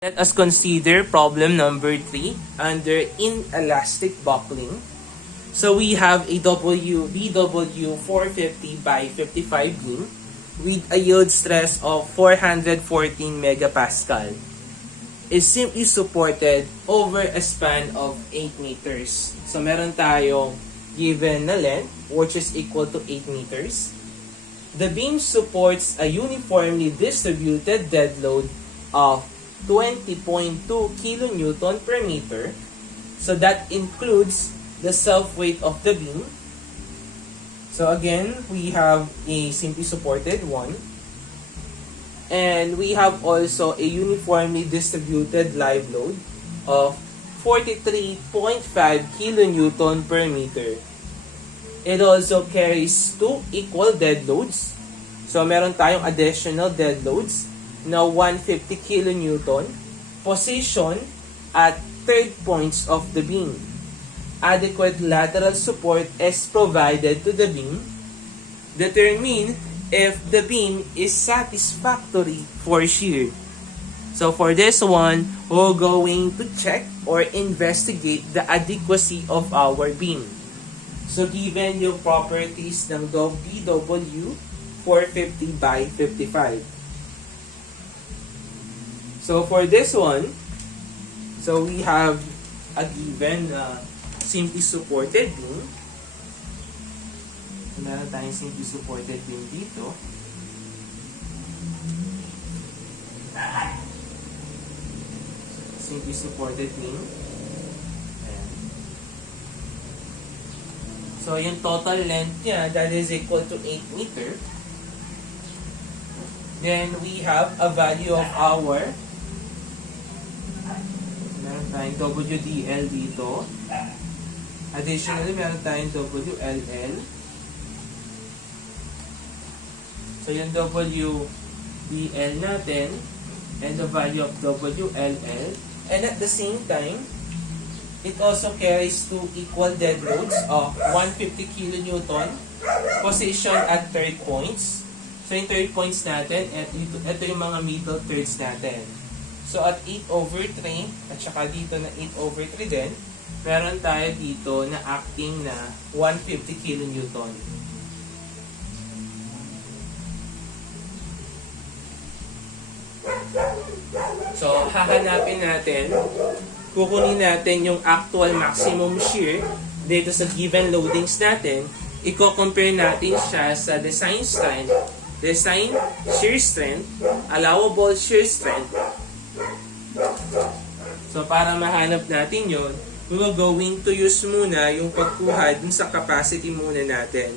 Let us consider problem number 3 under inelastic buckling. So we have a BW 450 by 55 beam with a yield stress of 414 megapascal. Is simply supported over a span of 8 meters. So meron tayong given na length which is equal to 8 meters. The beam supports a uniformly distributed dead load of 20.2 kilonewton per meter. So that includes the self-weight of the beam. So again, we have a simply supported one. And we have also a uniformly distributed live load of 43.5 kilonewton per meter. It also carries two equal dead loads. So meron tayong additional dead loads na 150 kilonewton position at third points of the beam. Adequate lateral support is provided to the beam. Determine if the beam is satisfactory for shear. So for this one, we're going to check or investigate the adequacy of our beam. So given yung properties ng BW 450 by 55. So for this one, so we have a given simply supported beam. Meron tayong simply supported beam dito. Simply supported beam. Ayan. So yung total length niya, that is equal to 8 meter. Then we have a value of our tayong WDL dito. Additionally, meron tayong WLL. So, yung WDL natin and the value of WLL. And at the same time, it also carries two equal dead loads of 150 kilonewton position at third points. So, yung third points natin, ito yung mga middle thirds natin. So, at 8/3, at saka dito na 8/3 din, meron tayo dito na acting na 150 kilonewton. So, hahanapin natin, kukunin natin yung actual maximum shear dito sa given loadings natin, i-compare natin siya sa design shear strength, allowable shear strength. So, para mahanap natin yon, we will going to use muna yung pagkuha dun sa capacity muna natin.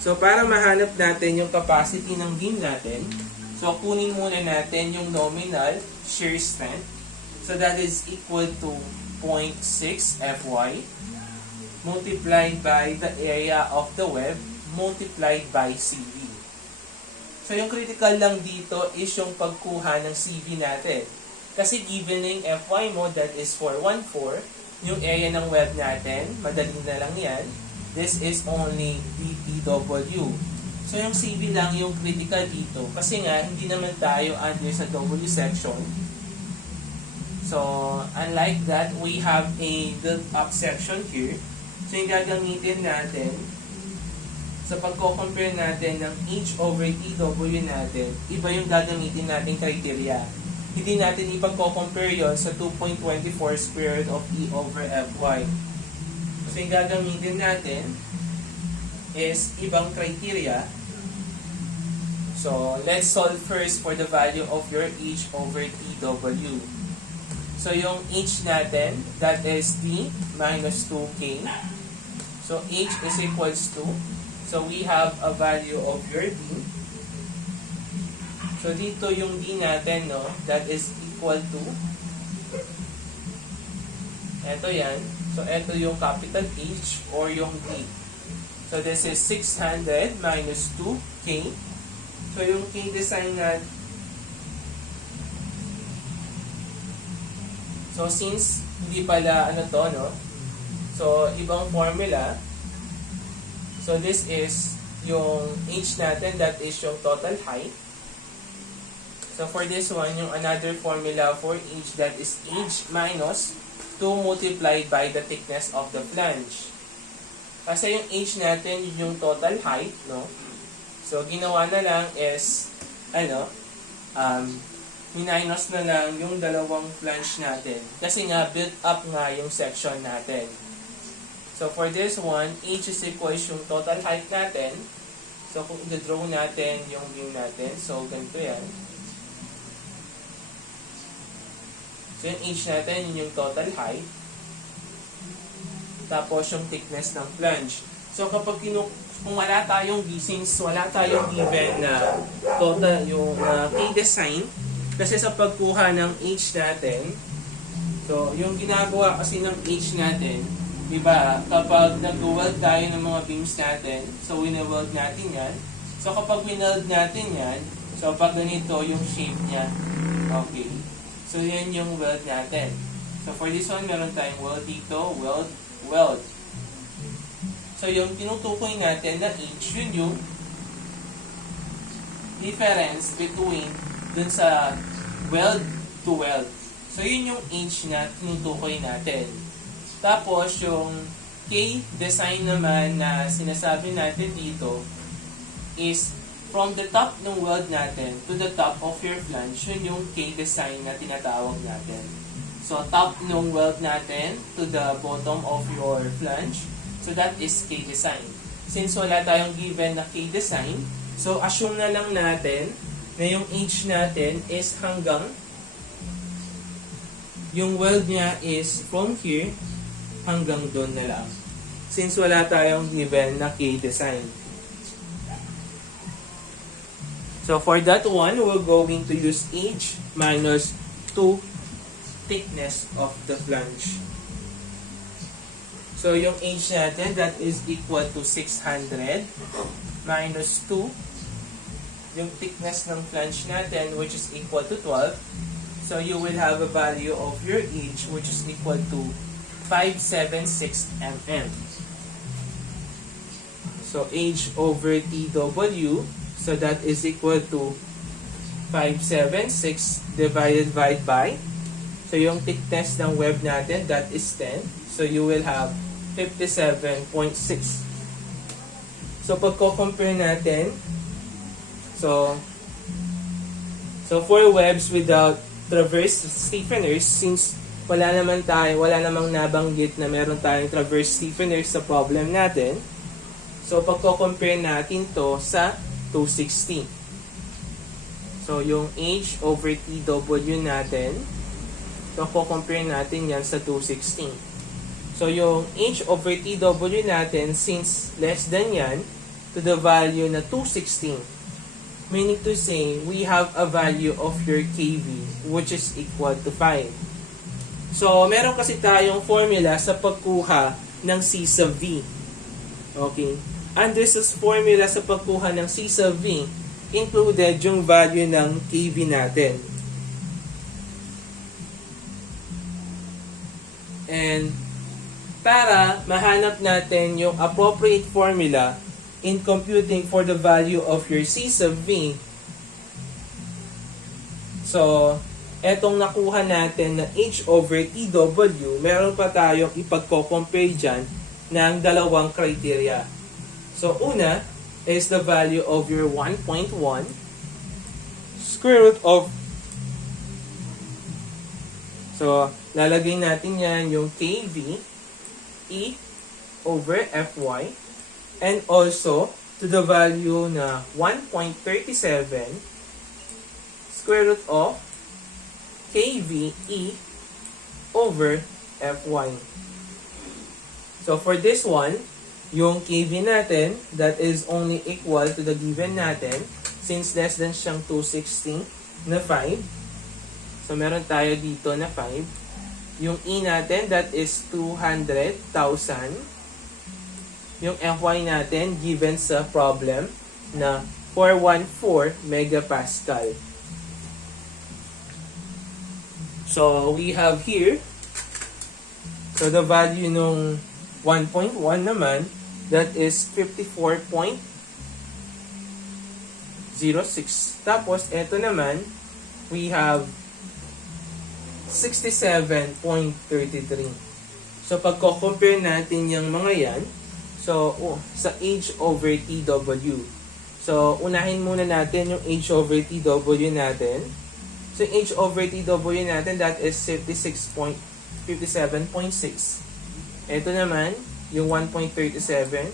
So, para mahanap natin yung capacity ng beam natin, so, kunin muna natin yung nominal shear strength. So, that is equal to 0.6 Fy multiplied by the area of the web multiplied by CV. So, yung critical lang dito is yung pagkuha ng CV natin. Kasi given na yung Fy mo, that is 414, yung area ng web natin, madaling na lang yan, this is only BPW. So yung CV lang yung critical dito, kasi nga, hindi naman tayo under sa W section. So, unlike that, we have a built-up section here. So yung gagamitin natin, sa pagko-compare natin ng H/TW natin, iba yung gagamitin natin criteria. Hindi natin ipagko-compare yon sa 2.24 square root of E/Fy. So, yung gagamitin natin is ibang criteria. So, let's solve first for the value of your H/TW. So, yung H natin, that is D minus 2K. So, H is equals to, so we have a value of your D. So, dito yung D natin, no, that is equal to, eto yan. So, eto yung capital H or yung D. So, this is 600 minus 2K. So, yung K design natin, so, since hindi pala ano to, no, so, ibang formula. So, this is yung H natin, that is yung total height. So for this one, yung another formula for h, that is h minus 2 multiplied by the thickness of the flange. Kasi yung h natin, yun yung total height, no? So ginawa na lang is, minus na lang yung dalawang flange natin. Kasi nga, built up nga yung section natin. So for this one, h is equals yung total height natin. So kung i-draw natin yung beam natin, so ganito yan. So yung h natin, yun yung total height. Tapos yung thickness ng flange. So kapag kung wala tayong since wala tayong given na total yung K-design, kasi sa pagkuha ng h natin, so yung ginagawa kasi ng h natin, diba, kapag nag-weld tayo ng mga beams natin, so wini-weld natin yan. So kapag wineld natin yan, so pag ganito yung shape niya. Okay. So yan yung weld natin. So for this one, meron tayong weld dito, weld, weld. So yung tinutukoy natin na h, yun yung difference between dun sa weld to weld. So yun yung h na tinutukoy natin. Tapos, yung K-design naman na sinasabi natin dito is from the top ng weld natin to the top of your flange, yun yung K-design na tinatawag natin. So, top ng weld natin to the bottom of your flange, so that is K-design. Since wala tayong given na K-design, so assume na lang natin na yung H natin is hanggang yung weld niya is from here hanggang doon na lang. Since wala tayong given na K-design. So for that one, we're going to use h minus 2 thickness of the flange. So yung h natin, that is equal to 600 minus 2. Yung thickness ng flange natin, which is equal to 12. So you will have a value of your h, which is equal to 576 mm. So h over tw, so that is equal to 576 divided by, so yung thickness ng web natin, that is 10. So you will have 57.6. So pagko-compare natin, so for webs without traverse stiffeners, since wala namang nabanggit na meron tayong traverse stiffeners sa problem natin, so pagko-compare natin to sa 260. So yung h over tw natin, pagko-compare natin yan sa 260. So yung h over tw natin, since less than yan, to the value na 216, meaning to say, we have a value of your kV, which is equal to 5. So, meron kasi tayong formula sa pagkuha ng C sub V. Okay? Under sa formula sa pagkuha ng C sub V, included yung value ng kV natin. And, para mahanap natin yung appropriate formula in computing for the value of your C sub V, so, etong nakuha natin na h over tw, meron pa tayong ipagko-compare dyan ng dalawang criteria. So, una is the value of your 1.1 square root of, so, lalagay natin yan yung kV E over Fy, and also to the value na 1.37 square root of kVE over Fy. So for this one, yung kV natin, that is only equal to the given natin, since less than siyang 260 na 5. So meron tayo dito na 5. Yung E natin, that is 200,000. Yung Fy natin, given sa problem na 414 megapascal. So, we have here, so the value nung 1.1 naman, that is 54.06. Tapos, ito naman, we have 67.33. So, pag compare natin yung mga yan, so, sa H over TW. So, unahin muna natin yung H over TW natin. So, H over TW natin, that is 57.6. Ito naman, yung 1.37,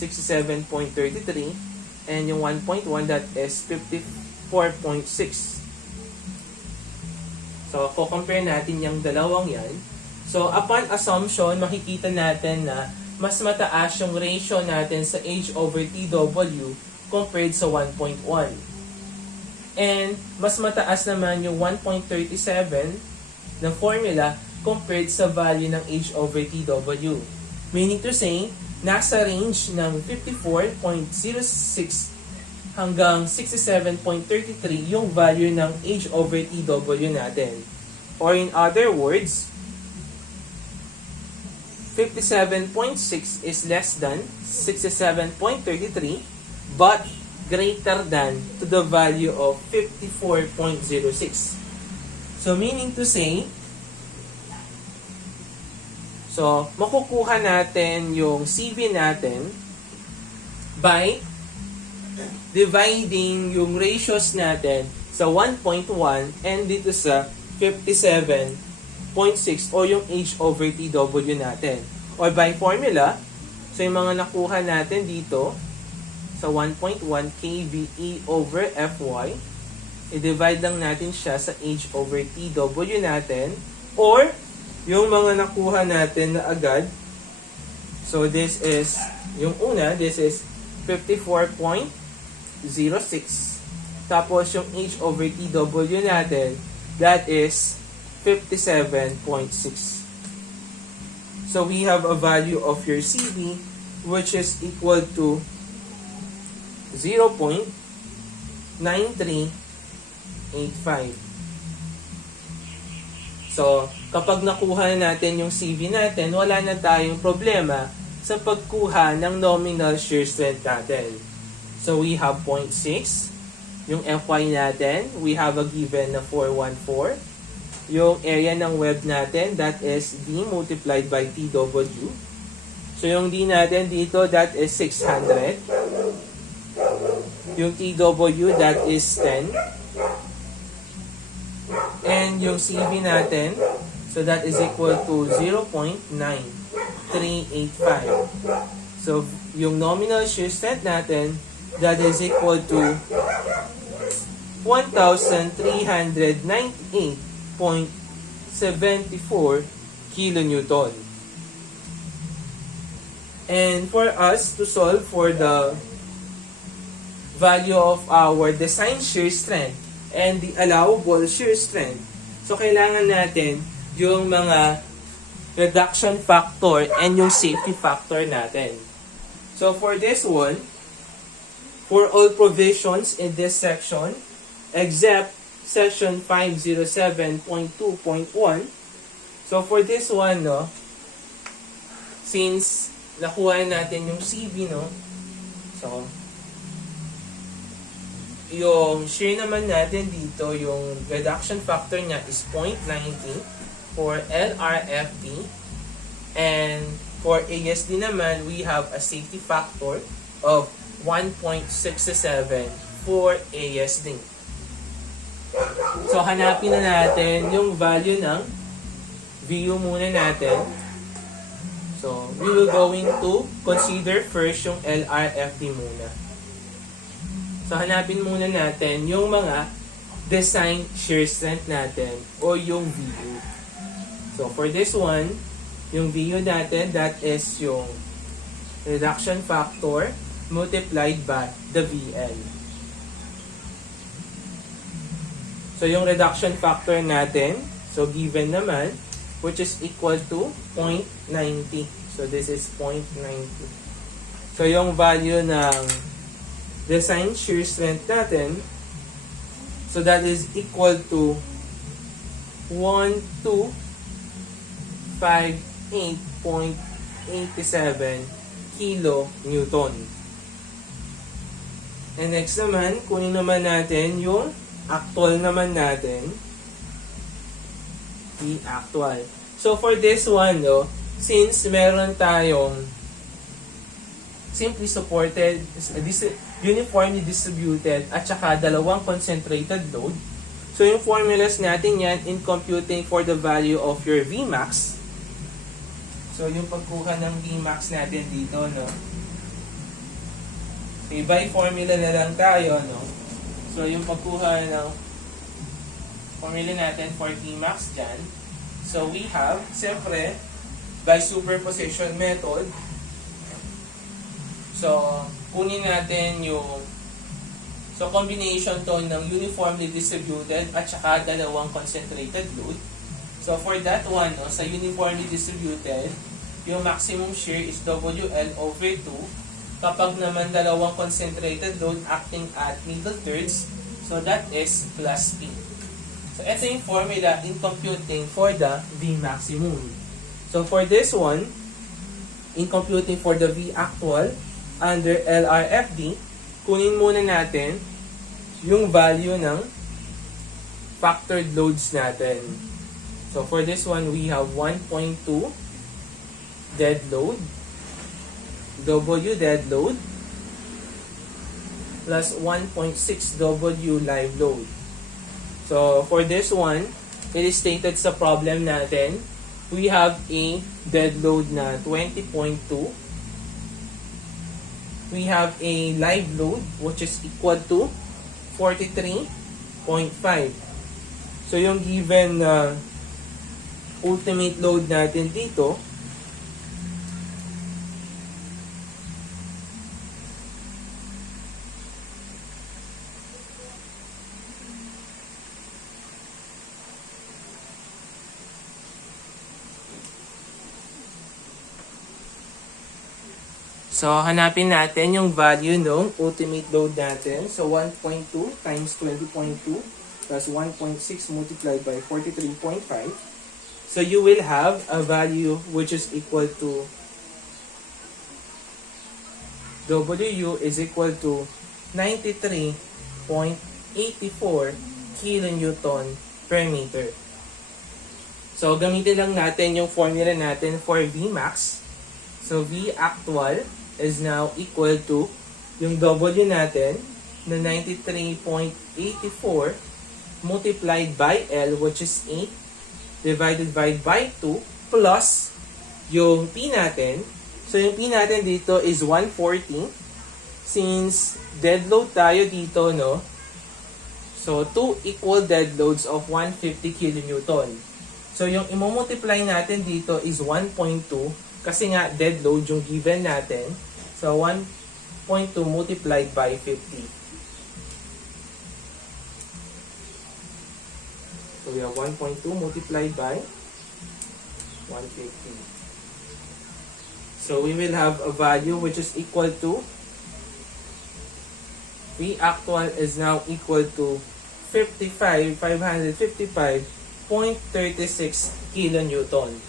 67.33. And yung 1.1, that is 54.6. So, compare natin yung dalawang yan. So, upon assumption, makikita natin na mas mataas yung ratio natin sa H over TW compared sa 1.1. And mas mataas naman yung 1.37 ng formula compared sa value ng H over TW. Meaning to say, nasa range ng 54.06 hanggang 67.33 yung value ng H over TW natin. Or in other words, 57.6 is less than 67.33 but greater than to the value of 54.06. So meaning to say, so makukuha natin yung CV natin by dividing yung ratios natin sa 1.1 and dito sa 57.6 o yung H over TW natin. Or by formula, so yung mga nakuha natin dito sa 1.1 kVE over Fy, i-divide lang natin siya sa H over TW natin, or yung mga nakuha natin na agad, so this is, yung una, this is 54.06, tapos yung H over TW natin, that is 57.6. So we have a value of your CV which is equal to 0.9385. So, kapag nakuha na natin yung CV natin, wala na tayong problema sa pagkuha ng nominal shear strength natin. So, we have 0.6. Yung Fy natin, we have a given na 414. Yung area ng web natin, that is D multiplied by TW. So, yung D natin dito, that is 600. Yung TW, that is 10. And yung CV natin, so that is equal to 0.9385. So, yung nominal shear strength natin, that is equal to 1,398.74 kilonewton. And for us to solve for the value of our design shear strength and the allowable shear strength, so kailangan natin yung mga reduction factor and yung safety factor natin. So for this one, for all provisions in this section, except section 507.2.1, so for this one, no, since nakuha natin yung CV, no, so yung shear naman natin dito, yung reduction factor niya is 0.90 for LRFD, and for ASD naman, we have a safety factor of 1.67 for ASD. So, hanapin na natin yung value ng VU muna natin. So, we will going to consider first yung LRFD muna. So, hanapin muna natin yung mga design shear strength natin o yung VU. So, for this one, yung VU natin, that is yung reduction factor multiplied by the VL. So, yung reduction factor natin, so given naman, which is equal to 0.90. So, this is 0.90. So, yung value ng design shear strength natin, so that is equal to 1258.87 kilonewton. And next naman, kunin naman natin yung actual naman natin, V actual. So for this one, no, since meron tayong simply supported, uniformly distributed, at saka dalawang concentrated load, so yung formulas natin yan in computing for the value of your Vmax. So yung pagkuha ng Vmax natin dito, no, okay, by formula na lang tayo, no. So yung pagkuha ng formula natin for Vmax dyan, so we have, siyempre, by superposition method, so kunin natin yung, so combination to ng uniformly distributed at saka dalawang concentrated load. So for that one, no, sa uniformly distributed, yung maximum shear is WL over 2. Kapag naman dalawang concentrated load acting at middle thirds, so that is plus P. So ito yung formula in computing for the V maximum. So for this one, in computing for the V actual under LRFD, kunin muna natin yung value ng factored loads natin. So for this one, we have 1.2 dead load, W dead load, plus 1.6 W live load. So for this one, it is stated sa problem natin, we have a dead load na 20.2. We have a live load which is equal to 43.5. So yung given ultimate load natin dito, so, hanapin natin yung value ng ultimate load natin. So, 1.2 times 20.2 plus 1.6 multiplied by 43.5. So, you will have a value which is equal to WU is equal to 93.84 kilonewton per meter. So, gamitin lang natin yung formula natin for Vmax. So, V actual is now equal to yung W natin na 93.84 multiplied by L which is 8 divided by 2 plus yung P natin. So yung P natin dito is 140 since dead load tayo dito, no? So 2 equal dead loads of 150 kilonewton. So yung i-multiply natin dito is 1.2 kasi nga dead load yung given natin. So, 1.2 multiplied by 50. So, we have 1.2 multiplied by 150. So, we will have a value which is equal to, V actual is now equal to 555.36 kilonewton.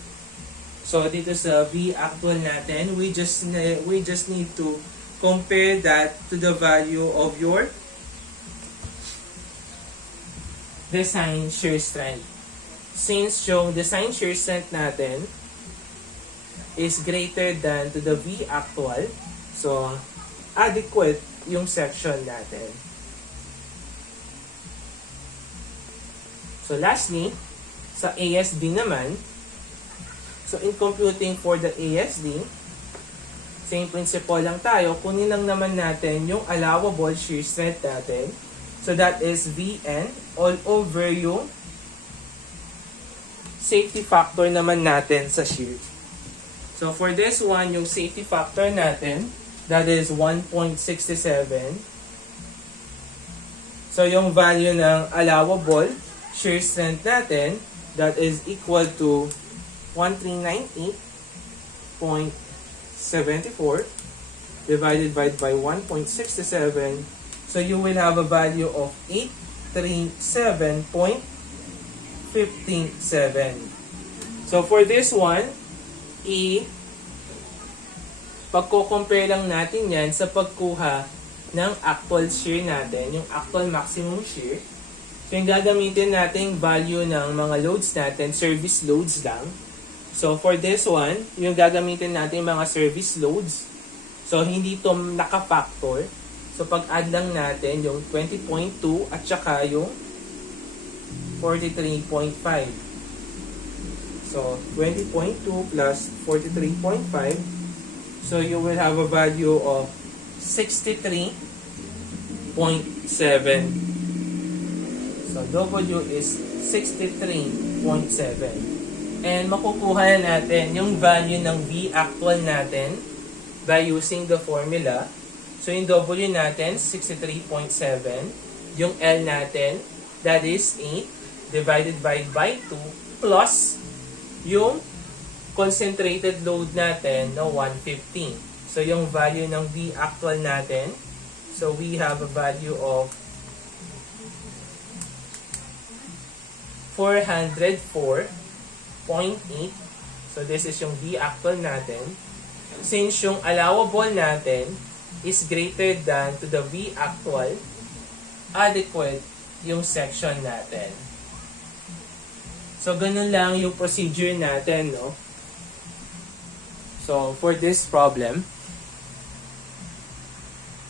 So, dito sa V actual natin, we just need to compare that to the value of your design shear strength. Since yung design shear strength natin is greater than to the V actual, so adequate yung section natin. So, lastly, sa ASD naman, so, in computing for the ASD, same principle lang tayo. Kunin lang naman natin yung allowable shear strength natin. So, that is Vn all over yung safety factor naman natin sa shear. So, for this one, yung safety factor natin, that is 1.67. So, yung value ng allowable shear strength natin, that is equal to 1398.74 divided by 1.67. So you will have a value of 837.57. So for this one, pagko-compare lang natin yan sa pagkuha ng actual shear natin, yung actual maximum shear. So, yung gagamitin natin value ng mga loads natin, service loads lang. So, for this one, yung gagamitin natin mga service loads. So, hindi ito naka-factor. So, pag-add lang natin yung 20.2 at saka yung 43.5. So, 20.2 plus 43.5. So, you will have a value of 63.7. So, W is 63.7. And makukuha na natin yung value ng V actual natin by using the formula. So, yung W natin, 63.7. Yung L natin, that is 8 divided by 2 plus yung concentrated load natin na 115. So, yung value ng V actual natin, so we have a value of 404.8. So, this is yung V actual natin. Since yung allowable natin is greater than to the V actual, adequate yung section natin. So, ganun lang yung procedure natin, no? So, for this problem,